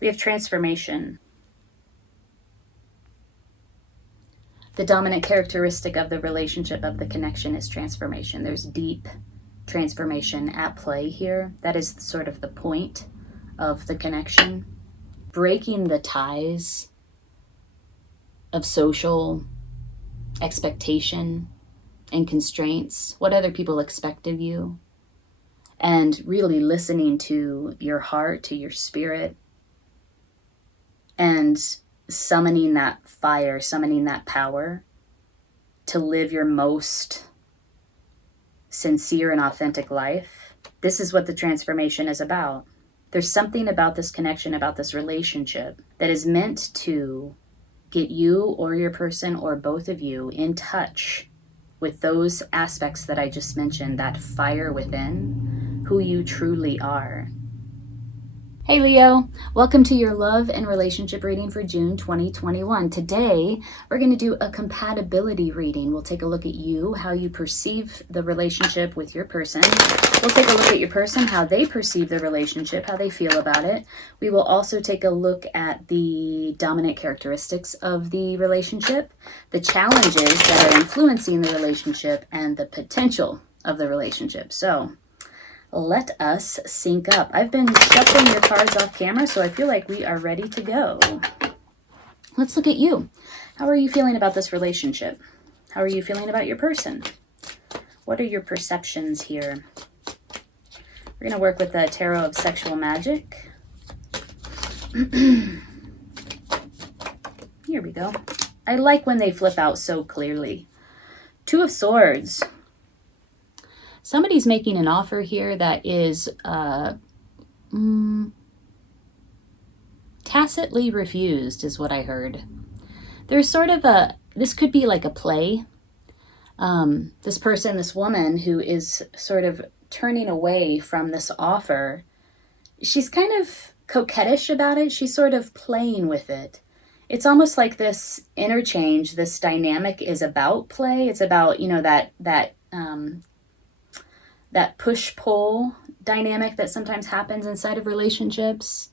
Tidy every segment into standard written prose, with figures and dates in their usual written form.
We have transformation. The dominant characteristic of the relationship, of the connection, is transformation. There's deep transformation at play here. That is sort of the point of the connection. Breaking the ties of social expectation and constraints, what other people expect of you, and really listening to your heart, to your spirit, and summoning that fire, summoning that power to live your most sincere and authentic life. This is what the transformation is about. There's something about this connection, about this relationship, that is meant to get you or your person or both of you in touch with those aspects that I just mentioned, that fire within, who you truly are. Hey Leo, welcome to your love and relationship reading for June 2021. Today, we're going to do a compatibility reading. We'll take a look at you, how you perceive the relationship with your person. We'll take a look at your person, how they perceive the relationship, how they feel about it. We will also take a look at the dominant characteristics of the relationship, the challenges that are influencing the relationship, and the potential of the relationship. So, let us sync up. I've been shuffling your cards off camera, so I feel like we are ready to go. Let's look at you. How are you feeling about this relationship? How are you feeling about your person? What are your perceptions here? We're going to work with the Tarot of Sexual Magic. Here we go. I like when they flip out so clearly. Two of Swords. Somebody's making an offer here that is tacitly refused, is what I heard. There's sort of this could be like a play. This person, this woman who is sort of turning away from this offer, she's kind of coquettish about it. She's sort of playing with it. It's almost like this interchange, this dynamic is about play. It's about, that push-pull dynamic that sometimes happens inside of relationships.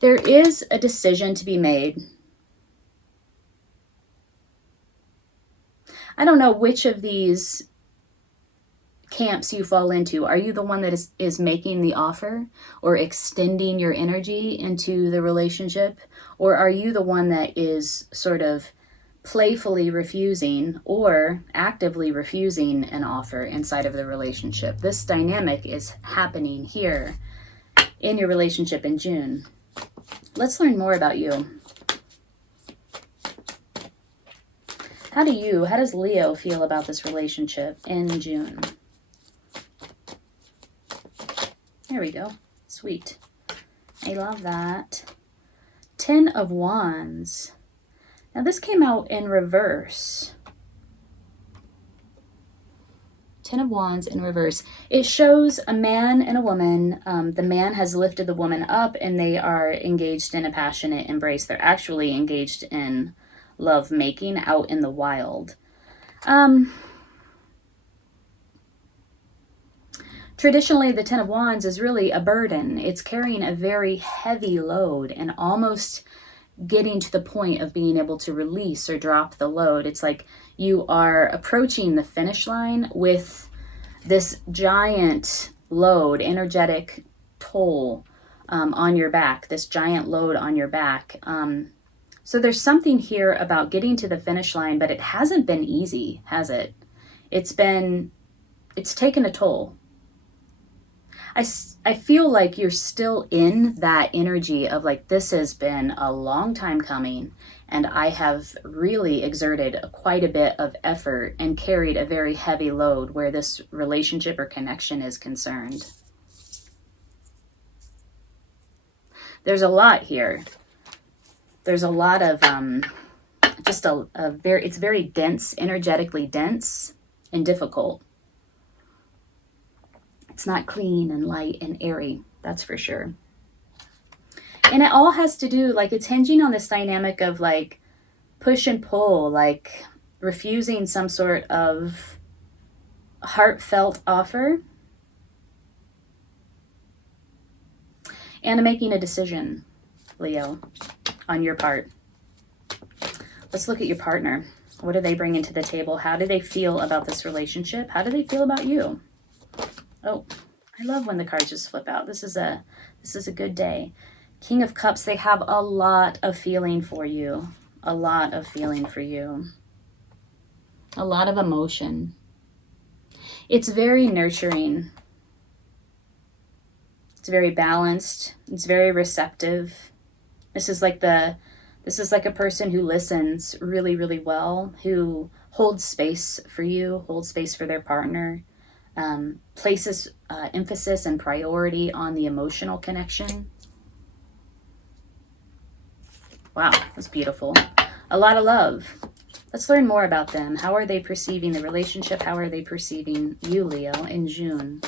There is a decision to be made. I don't know which of these camps you fall into. Are you the one that is making the offer or extending your energy into the relationship? Or are you the one that is sort of playfully refusing or actively refusing an offer inside of the relationship? This dynamic is happening here in your relationship in June. Let's learn more about you. How does Leo feel about this relationship in June? There we go. Sweet. I love that. 10 of Wands. Now this came out in reverse. 10 of Wands in reverse. It shows a man and a woman. The man has lifted the woman up and they are engaged in a passionate embrace. They're actually engaged in love making out in the wild. Traditionally, the 10 of Wands is really a burden. It's carrying a very heavy load and almost getting to the point of being able to release or drop the load. It's like you are approaching the finish line with this giant load, energetic toll on your back, this giant load on your back. So there's something here about getting to the finish line, but it hasn't been easy, has it? It's taken a toll. I feel like you're still in that energy of like, this has been a long time coming and I have really exerted quite a bit of effort and carried a very heavy load where this relationship or connection is concerned. There's a lot here. There's a lot of it's very dense, energetically dense and difficult. It's not clean and light and airy, that's for sure. And it all has to do, like, it's hinging on this dynamic of like push and pull, like refusing some sort of heartfelt offer. and making a decision, Leo, on your part. Let's look at your partner. What do they bring into the table? How do they feel about this relationship? How do they feel about you? Oh, I love when the cards just flip out. This is a good day. King of Cups, they have a lot of feeling for you. A lot of feeling for you. A lot of emotion. It's very nurturing. It's very balanced. It's very receptive. This is like a person who listens really, really well, who holds space for you, holds space for their partner, places emphasis and priority on the emotional connection. Wow, that's beautiful. A lot of love. Let's learn more about them. How are they perceiving the relationship? How are they perceiving you, Leo, in June?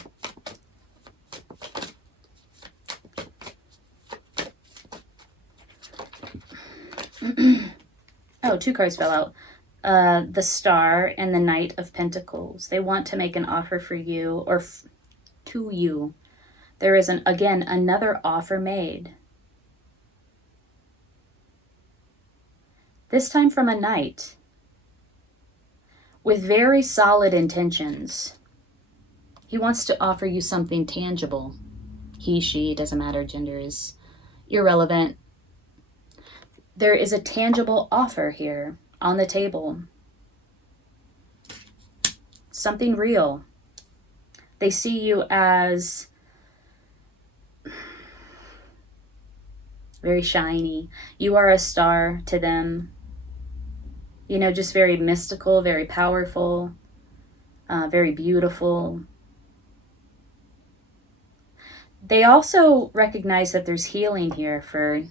Oh, 2 cards fell out. The Star and the Knight of Pentacles. They want to make an offer for you or to you. There is, again, another offer made. This time from a knight with very solid intentions. He wants to offer you something tangible. He, she, doesn't matter, gender is irrelevant. There is a tangible offer here on the table. Something real. They see you as very shiny. You are a star to them. You know, just very mystical, very powerful, very beautiful. They also recognize that there's healing here for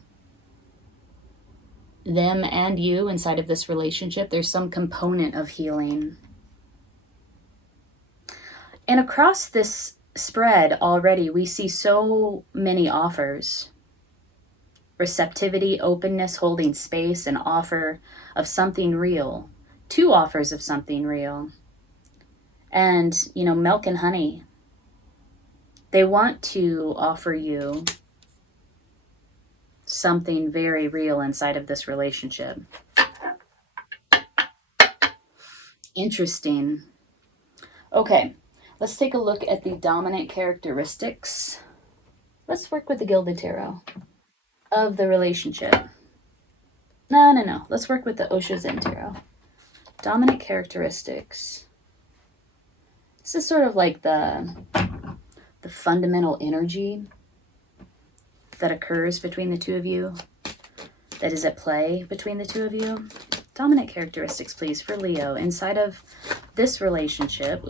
them and you inside of this relationship. There's some component of healing. And across this spread already, we see so many offers. Receptivity, openness, holding space, an offer of something real. 2 offers of something real. And, you know, milk and honey. They want to offer you something very real inside of this relationship. Interesting. Okay, let's take a look at the dominant characteristics. Let's work with the Gilded Tarot of the relationship. No. Let's work with the Osho Zen Tarot. Dominant characteristics. This is sort of like the fundamental energy that occurs between the 2 of you, that is at play between the 2 of you. Dominant characteristics, please, for Leo inside of this relationship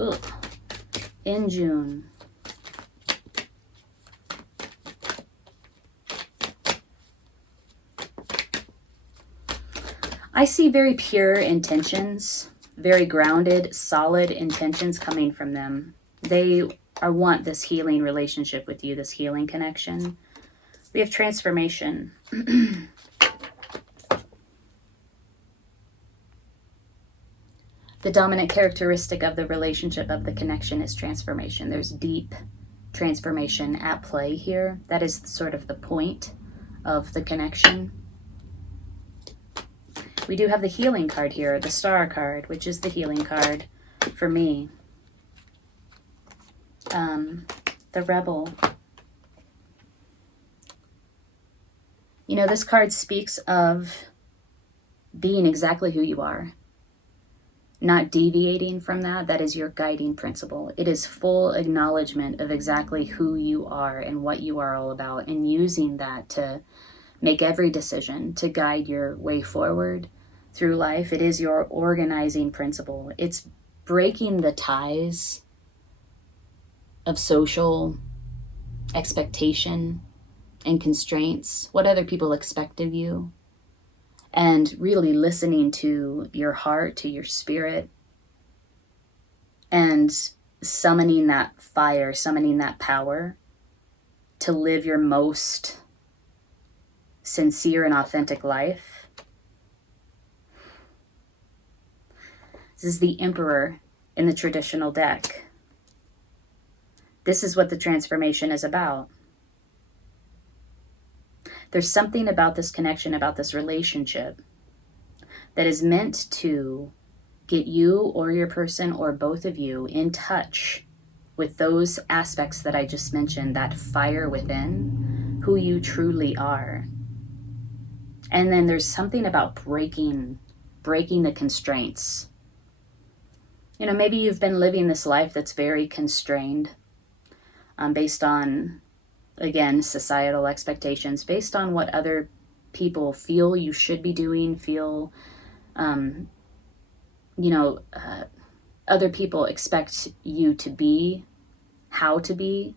in June. I see very pure intentions, very grounded, solid intentions coming from them. They want this healing relationship with you, this healing connection. We have transformation. The dominant characteristic of the relationship, of the connection, is transformation. There's deep transformation at play here. That is sort of the point of the connection. We do have the healing card here, the Star card, which is the healing card for me. The Rebel. You know, this card speaks of being exactly who you are, not deviating from that. That is your guiding principle. It is full acknowledgement of exactly who you are and what you are all about, and using that to make every decision, to guide your way forward through life. It is your organizing principle. It's breaking the ties of social expectation and constraints, what other people expect of you, and really listening to your heart, to your spirit, and summoning that fire, summoning that power to live your most sincere and authentic life. This is the Emperor in the traditional deck. This is what the transformation is about. There's something about this connection, about this relationship, that is meant to get you or your person or both of you in touch with those aspects that I just mentioned, that fire within, who you truly are. And then there's something about breaking the constraints. You know, maybe you've been living this life that's very constrained, based on, again, societal expectations, based on what other people feel you should be doing, feel, other people expect you to be, how to be.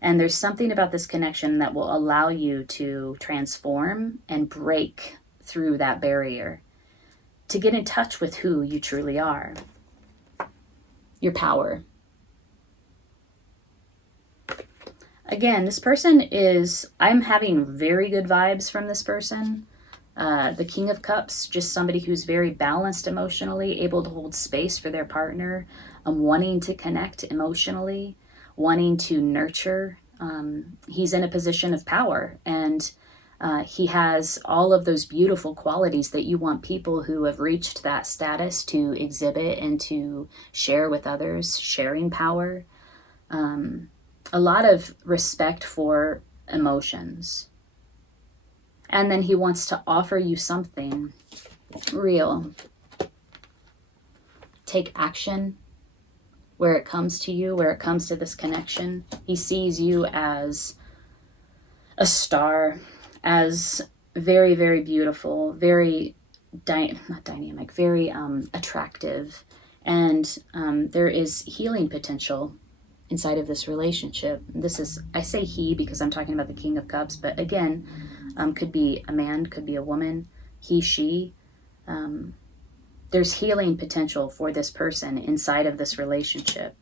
And there's something about this connection that will allow you to transform and break through that barrier, to get in touch with who you truly are, your power. Again, this person I'm having very good vibes from this person. The King of Cups, just somebody who's very balanced emotionally, able to hold space for their partner, wanting to connect emotionally, wanting to nurture. He's in a position of power, and he has all of those beautiful qualities that you want people who have reached that status to exhibit and to share with others, sharing power. A lot of respect for emotions. And then he wants to offer you something real. Take action where it comes to you, where it comes to this connection. He sees you as a star, as very, very beautiful, very, not dynamic, very attractive. And there is healing potential inside of this relationship. I say he because I'm talking about the King of Cups, but again, could be a man, could be a woman, he, she. There's healing potential for this person inside of this relationship.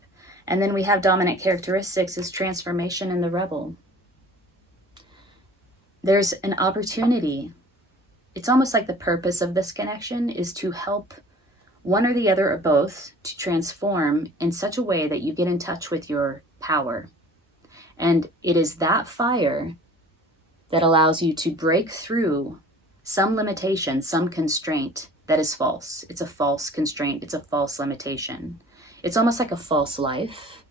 And then we have dominant characteristics as transformation and the rebel. There's an opportunity. It's almost like the purpose of this connection is to help one or the other or both to transform in such a way that you get in touch with your power. And it is that fire that allows you to break through some limitation, some constraint that is false. It's a false constraint. It's a false limitation. It's almost like a false life.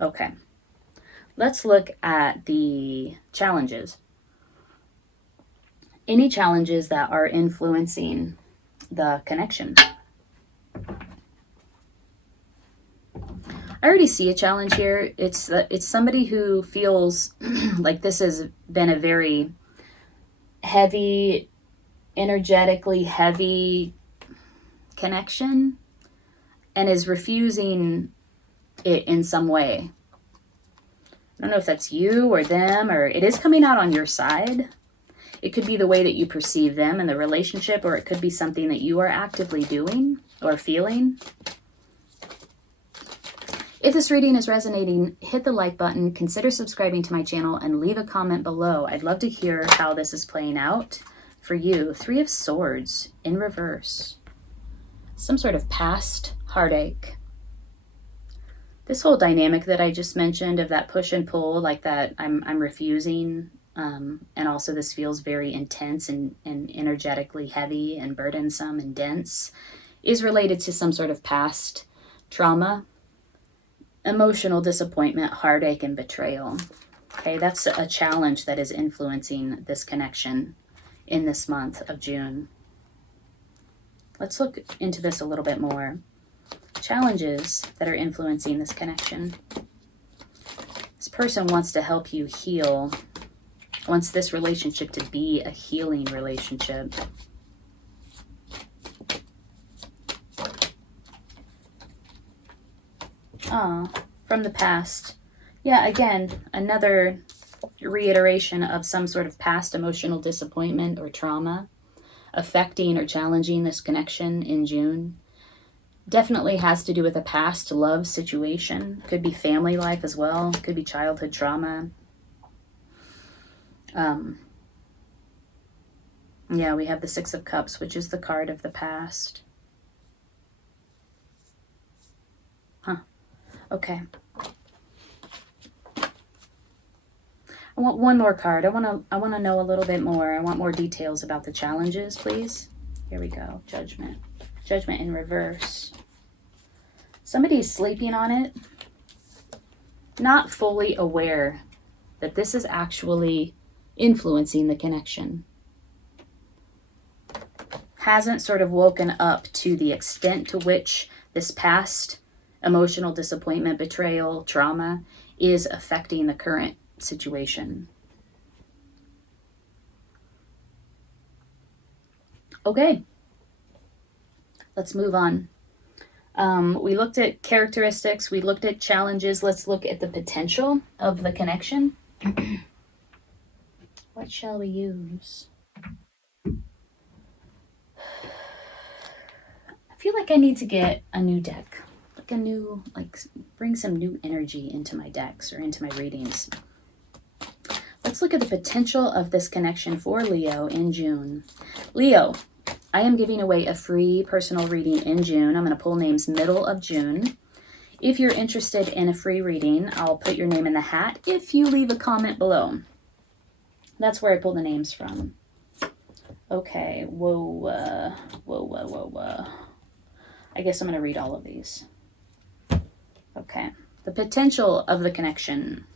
Okay. Let's look at the challenges. Any challenges that are influencing the connection. I already see a challenge here. It's somebody who feels like this has been a very heavy, energetically heavy connection and is refusing it in some way. I don't know if that's you or them, or it is coming out on your side. It could be the way that you perceive them in the relationship, or it could be something that you are actively doing or feeling. If this reading is resonating, hit the like button, consider subscribing to my channel, and leave a comment below. I'd love to hear how this is playing out for you. 3 of Swords in reverse. Some sort of past heartache. This whole dynamic that I just mentioned of that push and pull, like that I'm refusing, and also this feels very intense and energetically heavy and burdensome and dense, is related to some sort of past trauma, emotional disappointment, heartache, and betrayal. Okay, that's a challenge that is influencing this connection in this month of June. Let's look into this a little bit more. Challenges that are influencing this connection. This person wants to help you heal, wants this relationship to be a healing relationship. From the past. Yeah, again, another reiteration of some sort of past emotional disappointment or trauma affecting or challenging this connection in June. Definitely has to do with a past love situation. Could be family life as well. Could be childhood trauma. Yeah, we have the 6 of Cups, which is the card of the past. Okay. I want one more card. I want to know a little bit more. I want more details about the challenges, please. Here we go. Judgment. Judgment in reverse. Somebody's sleeping on it, not fully aware that this is actually influencing the connection. Hasn't sort of woken up to the extent to which this past emotional disappointment, betrayal, trauma is affecting the current situation. Okay, let's move on. We looked at characteristics, we looked at challenges. Let's look at the potential of the connection. What shall we use? I feel like I need to get a new deck, bring some new energy into my decks or into my readings. Let's look at the potential of this connection for Leo in June. Leo, I am giving away a free personal reading in June. I'm going to pull names middle of June. If you're interested in a free reading, I'll put your name in the hat if you leave a comment below. That's where I pull the names from. Okay, whoa. I guess I'm going to read all of these. Okay, the potential of the connection.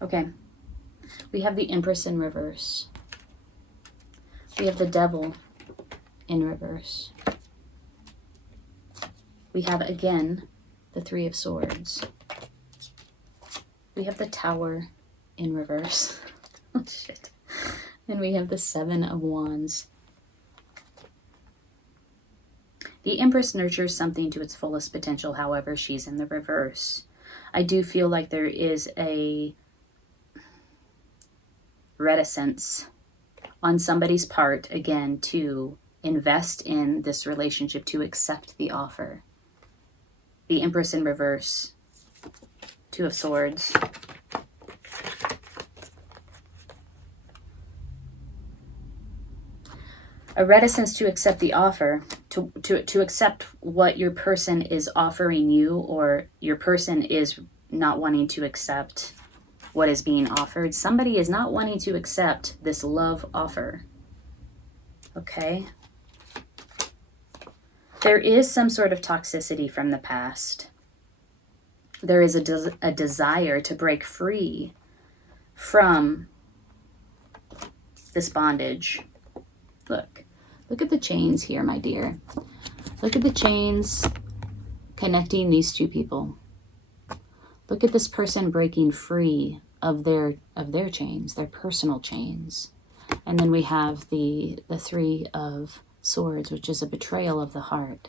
Okay, we have the Empress in reverse. We have the Devil in reverse. We have, again, the Three of Swords. We have the Tower in reverse. Oh, shit. And we have the Seven of Wands. The Empress nurtures something to its fullest potential, however, she's in the reverse. I do feel like there is a reticence on somebody's part, again, to invest in this relationship, to accept the offer. The Empress in reverse. Two of Swords. A reticence to accept the offer, to accept what your person is offering you, or your person is not wanting to accept what is being offered. Somebody is not wanting to accept this love offer. Okay? There is some sort of toxicity from the past. There is a desire to break free from this bondage. Look at the chains here, my dear. Look at the chains connecting these two people. Look at this person breaking free of their chains, their personal chains. And then we have the Three of Swords, which is a betrayal of the heart.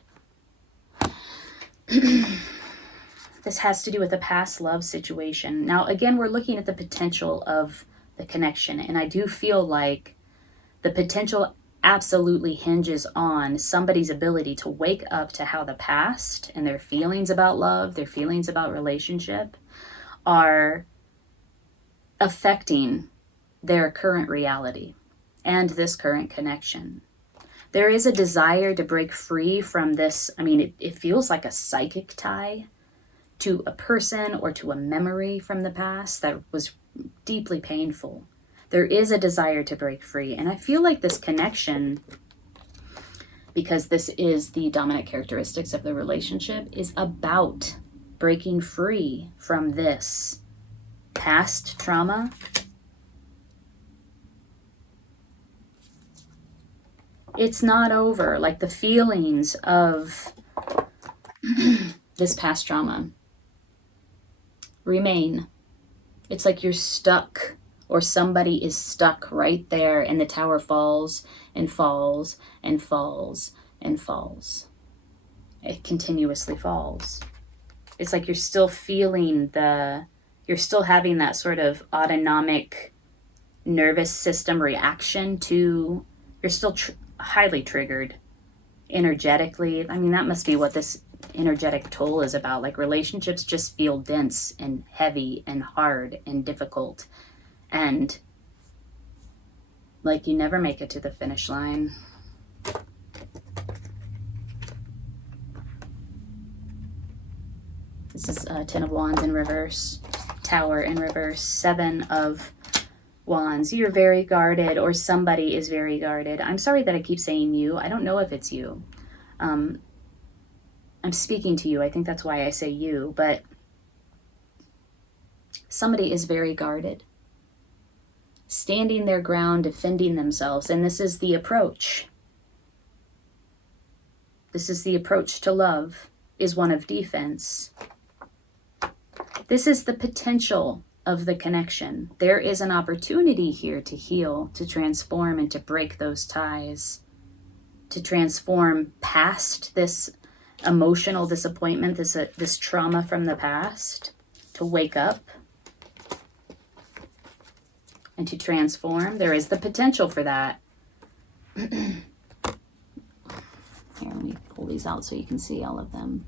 This has to do with a past love situation. Now, again, we're looking at the potential of the connection, and I do feel like the potential absolutely hinges on somebody's ability to wake up to how the past and their feelings about love, their feelings about relationship are affecting their current reality and this current connection. There is a desire to break free from this. I mean, it feels like a psychic tie to a person or to a memory from the past that was deeply painful. There is a desire to break free. And I feel like this connection, because this is the dominant characteristics of the relationship, is about breaking free from this past trauma. It's not over. Like the feelings of this past trauma remain. It's like you're stuck, or somebody is stuck right there, and the tower falls and falls and falls and falls. It continuously falls. It's like you're still feeling you're still having that sort of autonomic nervous system reaction to, you're still highly triggered energetically. I mean, that must be what this energetic toll is about. Like, relationships just feel dense and heavy and hard and difficult. And like you never make it to the finish line. This is 10 of Wands in reverse, Tower in reverse, 7 of Wands. You're very guarded, or somebody is very guarded. I'm sorry that I keep saying you. I don't know if it's you. I'm speaking to you. I think that's why I say you, but somebody is very guarded, standing their ground, defending themselves. And this is the approach. This is the approach to love, is one of defense. This is the potential of the connection. There is an opportunity here to heal, to transform, and to break those ties, to transform past this emotional disappointment, this trauma from the past, to wake up and to transform. There is the potential for that. Here, let me pull these out so you can see all of them.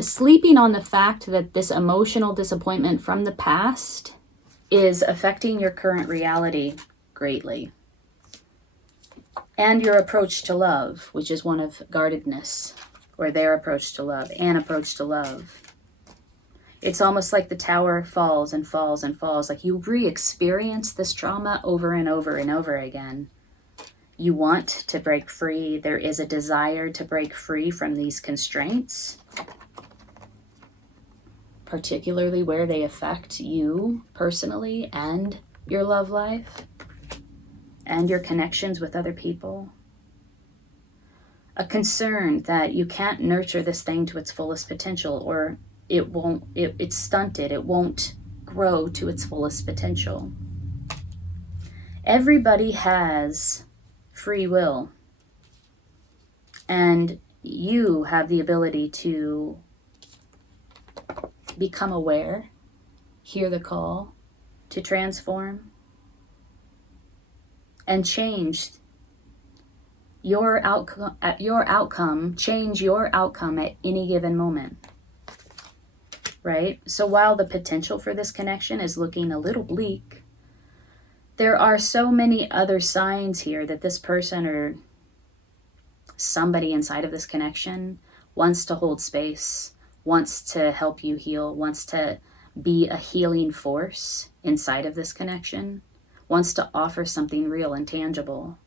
Sleeping on the fact that this emotional disappointment from the past is affecting your current reality greatly. And your approach to love, which is one of guardedness, or their approach to love, an approach to love. It's almost like the tower falls and falls and falls, like you re-experience this trauma over and over and over again. You want to break free. There is a desire to break free from these constraints, particularly where they affect you personally and your love life and your connections with other people. A concern that you can't nurture this thing to its fullest potential, or it's stunted. It won't grow to its fullest potential. Everybody has free will, and you have the ability to become aware, hear the call to transform, and change your outcome, change your outcome at any given moment. Right? So while the potential for this connection is looking a little bleak, there are so many other signs here that this person or somebody inside of this connection wants to hold space, wants to help you heal, wants to be a healing force inside of this connection, wants to offer something real and tangible.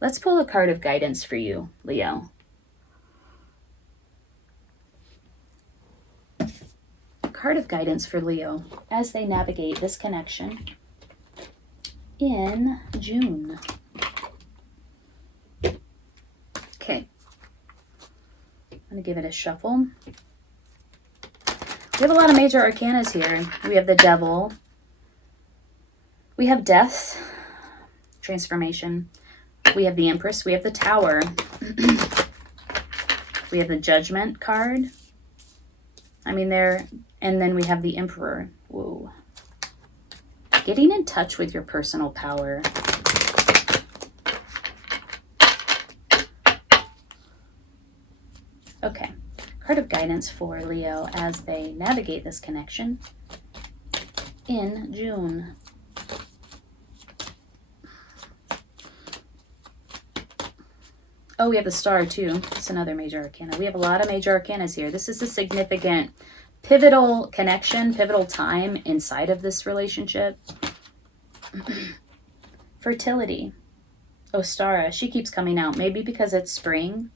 Let's pull a card of guidance for you, Leo. Card of guidance for Leo as they navigate this connection in June. Okay. I'm going to give it a shuffle. We have a lot of major arcanas here. We have the Devil. We have Death, transformation. We have the Empress. We have the Tower. We have the Judgment card. And then we have the Emperor. Whoa. Getting in touch with your personal power. Okay. Card of guidance for Leo as they navigate this connection in June. Oh, we have the Star too. It's another major arcana. We have a lot of major arcanas here. This is a significant pivotal connection, pivotal time inside of this relationship. Fertility. Ostara, she keeps coming out. Maybe because it's spring.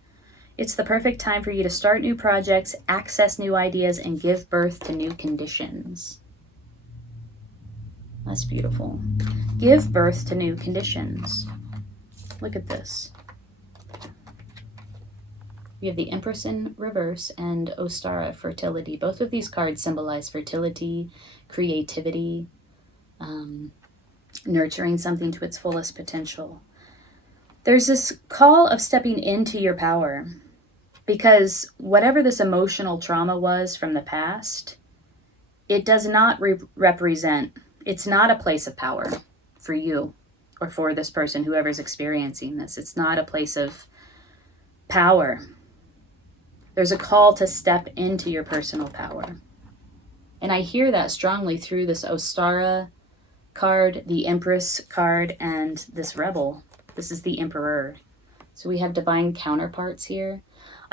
It's the perfect time for you to start new projects, access new ideas, and give birth to new conditions. That's beautiful. Give birth to new conditions. Look at this. We have the Empress in reverse and Ostara, fertility. Both of these cards symbolize fertility, creativity, nurturing something to its fullest potential. There's this call of stepping into your power, because whatever this emotional trauma was from the past, it does not represent, it's not a place of power for you or for this person, whoever's experiencing this. It's not a place of power. There's a call to step into your personal power. And I hear that strongly through this Ostara card, the Empress card, and this Rebel. This is the Emperor. So we have divine counterparts here.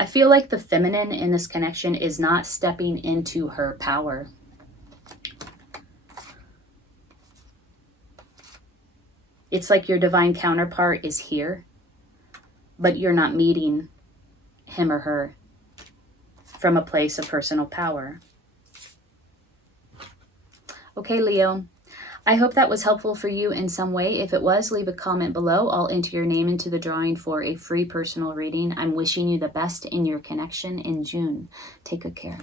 I feel like the feminine in this connection is not stepping into her power. It's like your divine counterpart is here, but you're not meeting him or her from a place of personal power. Okay, Leo. I hope that was helpful for you in some way. If it was, leave a comment below. I'll enter your name into the drawing for a free personal reading. I'm wishing you the best in your connection in June. Take good care.